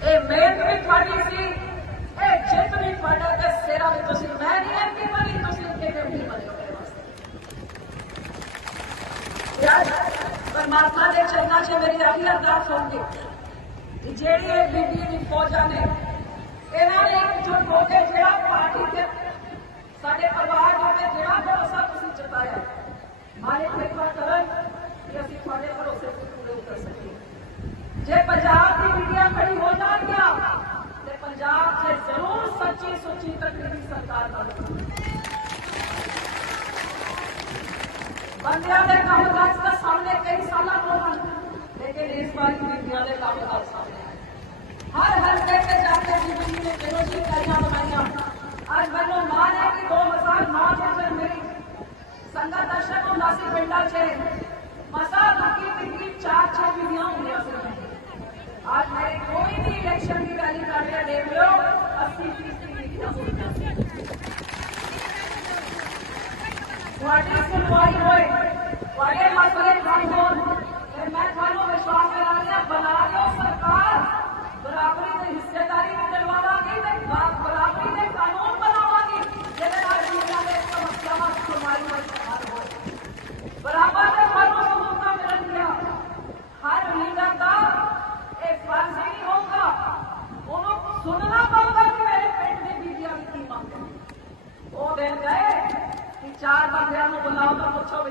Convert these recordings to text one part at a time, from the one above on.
ਇਹ ਮਿਹਨਤ ਵੀ ਤੁਹਾਡੀ ਸੀ ਇਹ ਜਿੱਤ ਵੀ ਤੁਹਾਡਾ ਤੇ ਸਿਰਾ ਵੀ ਤੁਸੀਂ ਮੈਂ ਨਹੀਂ ਐਮਪੀ ਬਣੀ ਤੁਸੀਂ ਕਿਤੇ ਵੀ ਬਣੇ ਹੋ ਮੇਰੇ ਵਾਸਤੇ ਯਾਰ ਪਰਮਾਤਮਾ ਦੇ ਚਰਨਾਂ 'ਚ ਮੇਰੀ ਆਹੀ ਅਰਦਾਸ ਹੋਊਗੀ ਕਿ ਜਿਹੜੀ ਇਹ ਬੀਬੀ ਦੀ ਫੌਜਾਂ ਨੇ ਇਹਨਾਂ ਨੇ ਇੱਕਜੁੱਟ विद्यालय का कामकाज का सामने कई साल आंदोलन लेकिन इस बार विद्यालय कामकाज सामने हर हर घर पे जाते जीवन में बेरोजी कन्या बनाइया। आज मैंने मान है कि दो हज़ार नौ में मेरी संगत अशर और नासिर पिंडा छे मसाल हकीकत की चार छह विधियाँ हुई आज मेरे कोई भी इलेक्शन की रैली कर रहे देख लो, अस्सी तीस की विधियाँ हुई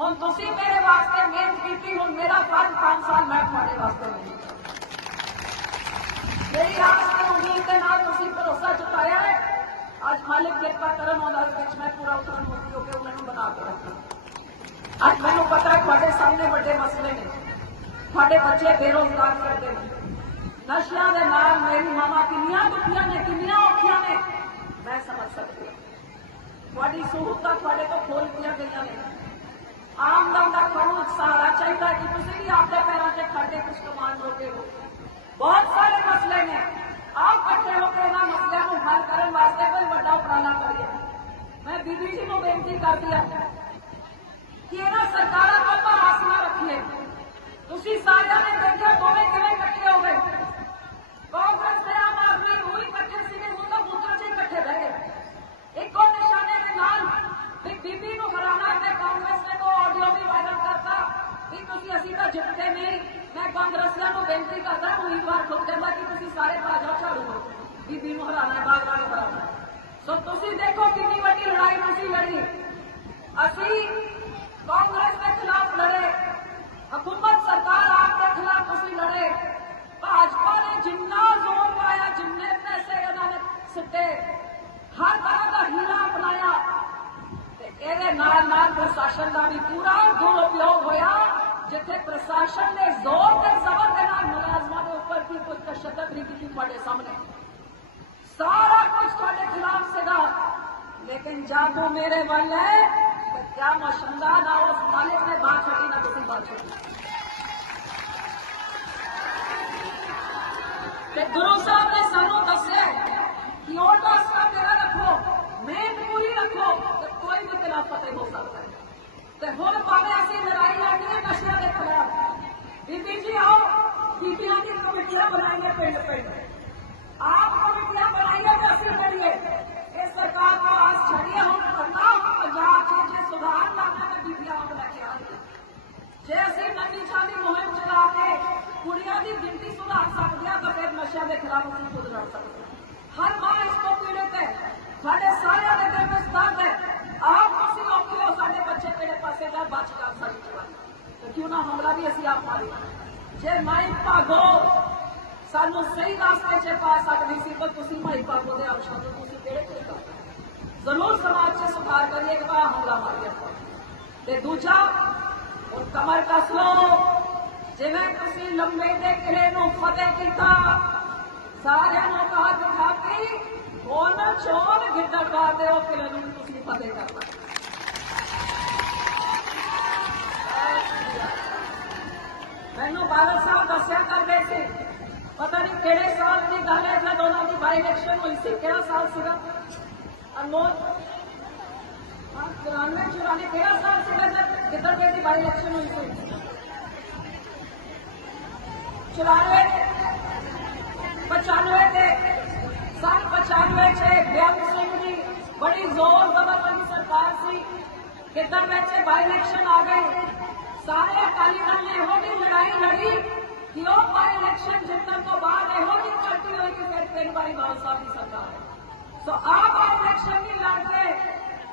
हम तुम मेरे वास्ते मेहनत की हूँ मेरा फ़र्ज़ पाँच साल मैं थोड़े वास्ते नहीं मेरी रास्ते उम्मीद के नाल तुम भरोसा जताया है अज मालिक कृपा करन और कुछ मैं पूरा उतरन मुक्ति होकर उन्होंने बना के रखा अब मैं पता है थोड़े सामने वे मसले ने थोड़े बच्चे बेरोजगार करते हैं नशिया के नाम मेरी मामा कि दुखिया ने कि औखिया ने मैं समझ सकती हूँ थोड़ी सहूलत खोल दी गई आमदंडा खड़ू सारा चाहता कि तुम भी आपके पैर से खड़े कुछ कमान मान लोगे हो बहुत सारे मसले ने आप इकट्ठे होकर ना मसले को हल करने वास्ते कोई वाला उपराला करिए। मैं बीबी जी को बेनती करती है कि ना सरकार को पर आसना रखिए। तुसी सारे ने देखिए दोवे किए कट्ठे हो गए। कांग्रेस से आम आदमी हुई कट्ठे असली कांग्रेस के खिलाफ लड़े हुकूमत सरकार आपके खिलाफ असली लड़े भाजपा ने जिन्ना ज़ोर पाया जिन्ने पैसे इन्होंने सिटे हर तरह का हीला अपनाया प्रशासन का भी पूरा दुरुपयोग होया जिथे प्रशासन ने ज़ोर के जबर के नाल मुलाजमान उपर की कोई तशद नहीं की सामने सारा कुछ थोड़े खिलाफ से लेकिन जादू मेरे वाल है क्या मशंदा ना उस मालिक ने बात छठी ना किसी बात छठी गुरु साहब ने सानू दसिया कि और ओल्डा का तेरा रखो? मेन पूरी रखो तो कोई भी तेरा नहीं हो सकता है। हूँ भावे ऐसे लड़ाई लड़नी नशे के खिलाफ। दीदी जी आओ बीबिया की कमेटियाँ बनाइए पिंड पिंड। आप कमेटियाँ बनाइए तो असर करिए। इस सरकार को आज छड़िए हम। ਜੇ ਅਸੀਂ ਨੰਗੀ ਚਾਂਦੀ ਮੁਹਿੰਮ ਚਲਾ ਕੇ ਕੁੜੀਆਂ ਦੀ ਗਿਣਤੀ ਸੁਧਾਰ ਸਕਦੇ ਹਾਂ, ਤਾਂ ਫਿਰ ਨਸ਼ਿਆਂ ਦੇ ਖਿਲਾਫ ਅਸੀਂ ਖੁਦ ਲੜ ਸਕਦੇ ਹਰ ਮਾਂ ਇਸ ਤੋਂ ਪੀੜਤ ਹੈ। ਸਾਡੇ ਸਾਰਿਆਂ ਦੇ ਦਿਲ ਵਿੱਚ ਦਰਦ ਹੈ। ਆਪ ਤੁਸੀਂ ਔਖੇ ਹੋ, ਸਾਡੇ ਬੱਚੇ ਕਿਹੜੇ ਪਾਸੇ ਜਾ ਬਚ ਜਾ ਸਾਡੀ ਜਵਾਨੀ ਤੇ ਕਿਉਂ ਨਾ ਹਮਲਾ ਵੀ ਅਸੀਂ ਆਪ ਮਾਰੀਏ। ਜੇ ਮਾਈ ਭਾਗੋ, ਸਾਨੂੰ ਸਹੀ ਰਸਤੇ 'ਚ ਪਾ ਸਕਦੀ ਸੀ ਪਰ ਤੁਸੀਂ ਮਾਈ ਭਾਗੋ ਦੇ ਅੰਸ਼ਾਂ ਤੋਂ ਤੁਸੀਂ ਕਿਹੜੇ ਕਿਹੜੇ ਜ਼ਰੂਰ ਸਮਾਜ 'ਚ ਸੁਧਾਰ ਕਰੀਏ ਕਿ ਹਮਲਾ ਮਾਰੀਏ ਤੇ ਦੂਜਾ ਉਹ ਕਮਰ ਕੱਸ ਲਓ ਜਿਵੇਂ ਤੁਸੀਂ ਲੰਬੇ ਦੇ ਕਿਲੇ ਨੂੰ ਫਤਿਹ ਕੀਤਾ ਸਾਰਿਆਂ ਨੂੰ ਕਹਾ ਦਿਖਾਤੀ ਉਹਨਾਂ ਚੋਣ ਗਿੱਦੜ ਬਾਦੇ ਉਹ ਕਿਲੇ ਨੂੰ ਤੁਸੀਂ ਫਤਿਹ ਕਰਨਾ ਮੈਨੂੰ ਬਾਦਲ ਸਾਹਿਬ ਦੱਸਿਆ ਕਰਦੇ ਸੀ ਪਤਾ ਨਹੀਂ ਕਿਹੜੇ ਸਾਲ ਦੀ ਗੱਲ ਹੈ ਜਦ ਉਹਨਾਂ ਦੀ ਬਾਈ ਇਲੈਕਸ਼ਨ ਹੋਈ ਸੀ ਕਿਹੜਾ ਸਾਲ ਸੀਗਾ ਅਨਮੋਲ ਹਾਂ 94 94 ਕਿਹੜਾ ਸਾਲ किधर गए थे भाई इलेक्शन में से? चौरानवे, पचानवे थे। साल पचानवे छे बेहद सिंह जी, बड़ी ज़ोर जबर वाली सरकार सी। किधर बैठे बाई इलेक्शन आ गए। सारे अकाली दल ने हो जी लड़ाई लड़ी। कि ओ बाई इलेक्शन जीतने तो बाद हो जी करती हुई कि फिर तेन भाई बाल साहब सरकार। सो आप बाई इलेक्शन की लड़ते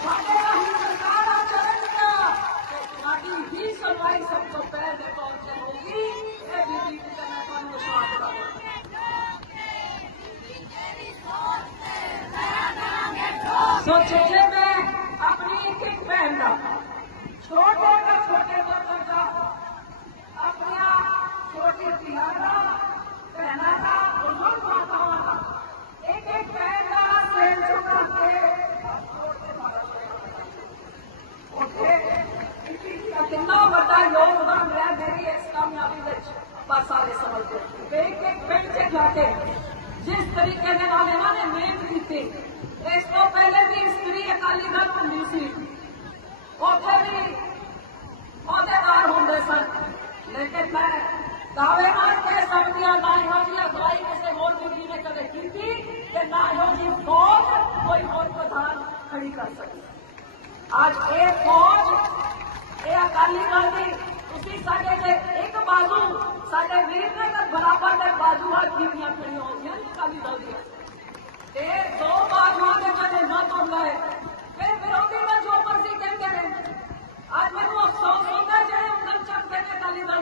ਤੇ ਇਸ ਤੋਂ ਪਹਿਲੇ ਵੀ ਇਸਤਰੀ ਅਕਾਲੀ ਦਲ ਹੁੰਦੀ ਸੀ ਉੱਥੇ ਵੀ ਅਹੁਦੇਦਾਰ ਹੁੰਦੇ ਸਨ ਲੇਕਿਨ ਮੈਂ ਦਾਅਵੇ ਨਾਲ ਕਹਿ ਸਕਦੀ ਹਾਂ ਨਾ ਇਹੋ ਜਿਹੀ ਅਗਵਾਈ ਕਿਸੇ ਹੋਰ ਬੀਬੀ ਨੇ ਕਦੇ ਕੀਤੀ ਤੇ ਨਾ ਇਹੋ ਜਿਹੀ ਫੌਜ ਕੋਈ ਹੋਰ ਪ੍ਰਧਾਨ ਖੜੀ ਕਰ ਸਕਦੀ ਅੱਜ ਇਹ ਫੌਜ ਇਹ ਅਕਾਲੀ ਦਲ ਦੀ ਤੁਸੀਂ ਸਾਡੇ ਦੇ ਇੱਕ ਬਾਜ਼ੂ ਸਾਡੇ ਵੀਰ ਨੇ ਤਾਂ ਬਰਾਬਰ ਦੇ ਬਾਜ਼ੂ ਆ ਬੀਬੀਆਂ ਖੜੀਆਂ ਹੋ ਗਈਆਂ ਨੇ ਅਕਾਲੀ ਦਲ ਦੀਆਂ डेढ़ दो बार माँ के मैंने तो है फिर विरोधी में कहते हैं। आज मेरे अफसोस होता है जो हम चंपे के तालिबान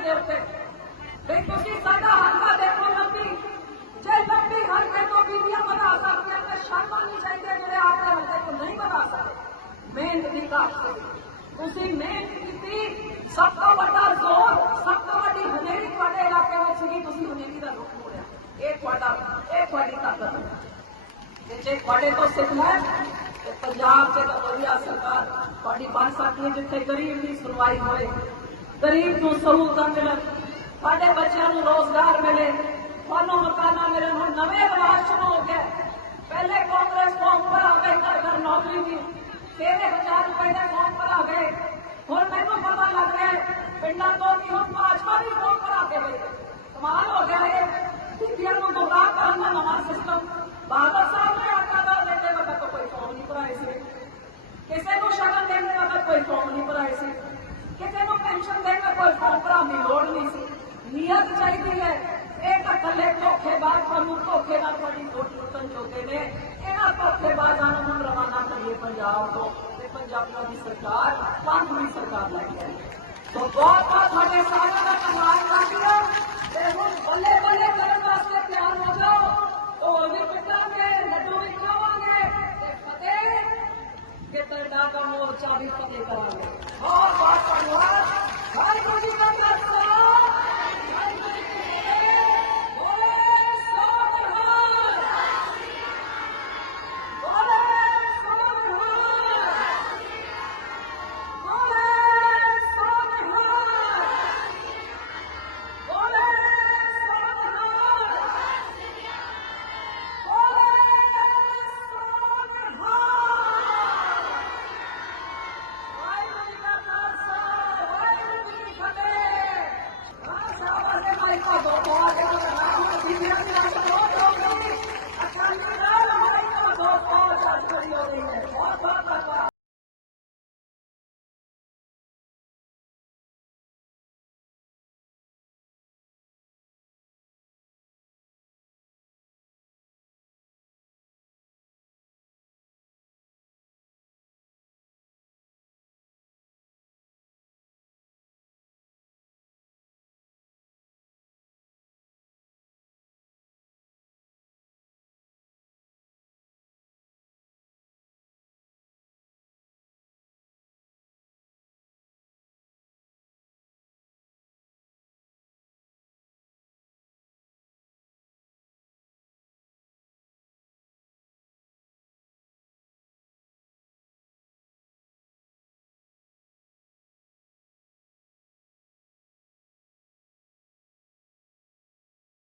ਜੇ ਤੁਹਾਡੇ ਤੋਂ ਸਿੱਖਣਾ ਤੇ ਪੰਜਾਬ 'ਚ ਤਾਂ ਵਧੀਆ ਸਰਕਾਰ ਤੁਹਾਡੀ ਬਣ ਸਕਦੀ ਹੈ, ਜਿੱਥੇ ਗਰੀਬ ਦੀ ਸੁਣਵਾਈ ਹੋਵੇ। ਗਰੀਬ ਨੂੰ ਸਹੂਲਤਾਂ ਮਿਲਣ ਤੁਹਾਡੇ ਬੱਚਿਆਂ ਨੂੰ ਰੋਜ਼ਗਾਰ ਮਿਲੇ। ਤੁਹਾਨੂੰ ਮਕਾਨਾ ਮਿਲਣ, ਹੁਣ ਨਵੇਂ ਰਿਵਾਜ਼ ਸ਼ੁਰੂ ਹੋ ਗਏ। ਪਹਿਲੇ ਕਾਂਗਰਸ ਫਾਰਮ ਭਰਾ ਕੇ ਘਰ ਘਰ ਨੌਕਰੀ ਦੀ ਤੇਰੇ ਹਜ਼ਾਰ ਰੁਪਏ ਦੇ ਫਾਰਮ ਭਰਾ ਗਏ। ਹੁਣ ਮੈਨੂੰ ਪਤਾ ਲੱਗ ਰਿਹਾ ਪਿੰਡਾਂ ਤੋਂ ਵੀ ਹੁਣ ਭਾਜਪਾ ਵੀ ਫਾਰਮ ਭਰਾ ਕੇ ਗਏ। ਕਮਾਲ ਹੋ ਗਿਆ ਇਹ। ਬੀਬੀਆਂ ਨੂੰ ਗੁੰਮਰਾਹ ਕਰਨ ਦਾ ਨਵਾਂ ਸਿਸਟਮ ਬਾਦਲ ਕਿਸੇ ਨੂੰ ਸ਼ਗਨ ਦੇਣ ਦੇ ਵਕਤ ਕੋਈ ਫਾਰਮ ਨਹੀਂ ਭਰਾਏ ਸੀ ਕਿਸੇ ਨੂੰ ਪੈਨਸ਼ਨ ਦੇਣ ਦਾ ਕੋਈ ਫਾਰਮ ਭਰਾਉਣ ਦੀ ਲੋੜ ਨਹੀਂ ਸੀ ਨੀਅਤ ਚਾਹੀਦੀ ਹੈ ਇਹ ਤਾਂ ਕੱਲੇ ਧੋਖੇਬਾਜ਼ ਤੁਹਾਨੂੰ ਧੋਖੇ ਨਾਲ ਤੁਹਾਡੀ ਵੋਟ ਲੁੱਟਣ ਚੋਕੇ ਨੇ ਇਹਨਾਂ ਧੋਖੇਬਾਜ਼ਾਂ ਨੂੰ ਹੁਣ ਰਵਾਨਾ ਕਰੀਏ ਪੰਜਾਬ ਤੋਂ ਤੇ ਪੰਜਾਬੀਆਂ ਦੀ ਸਰਕਾਰ ਕਾਨੂੰਨੀ ਸਰਕਾਰ ਲੈ ਕੇ ਆਏ ਸੋ ਬਹੁਤ ਬਹੁਤ ਤੁਹਾਡੇ ਸਾਰਿਆਂ ਦਾ ਧੰਨਵਾਦ ਕਰਦੀ ਹਾਂ ਤੇ ਹੁਣ ਬੱਲੇ ਬੱਲੇ ਮੋਰਚਾ ਵੀ ਫਤਿਹ ਕਰਾਂਗੇ। ਬਹੁਤ ਬਹੁਤ ਧੰਨਵਾਦ। ਵਾਹਿਗੁਰੂ ਜੀ